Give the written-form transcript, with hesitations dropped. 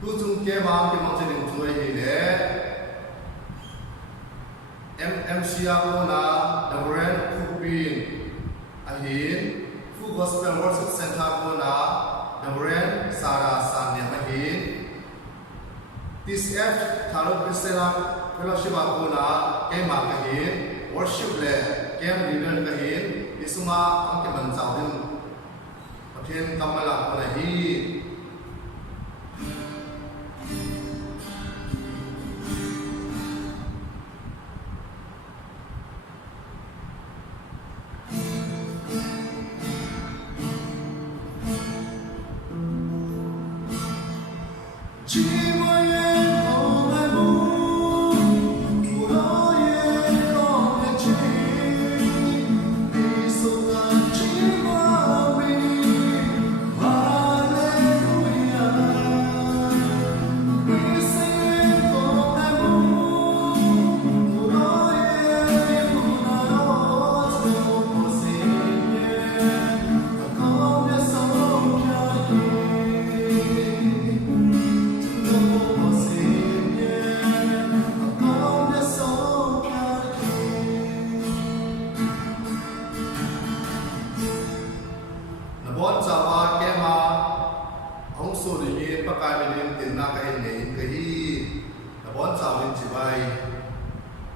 tu chung ke ma ke ma chen chung hi le MMCA ko na Reverend Kupin ahin fu gospel worship center ko na Reverend Sarah Sanya ahin this F Tharo Christian fellowship ko na ke ma kahin worship le kem leader kahin isuma ang ke ban chao din pathen kamala ko na hi bon chawa kema ong so ni pakai min tin na ka in nei ka hi bon chawin chi bai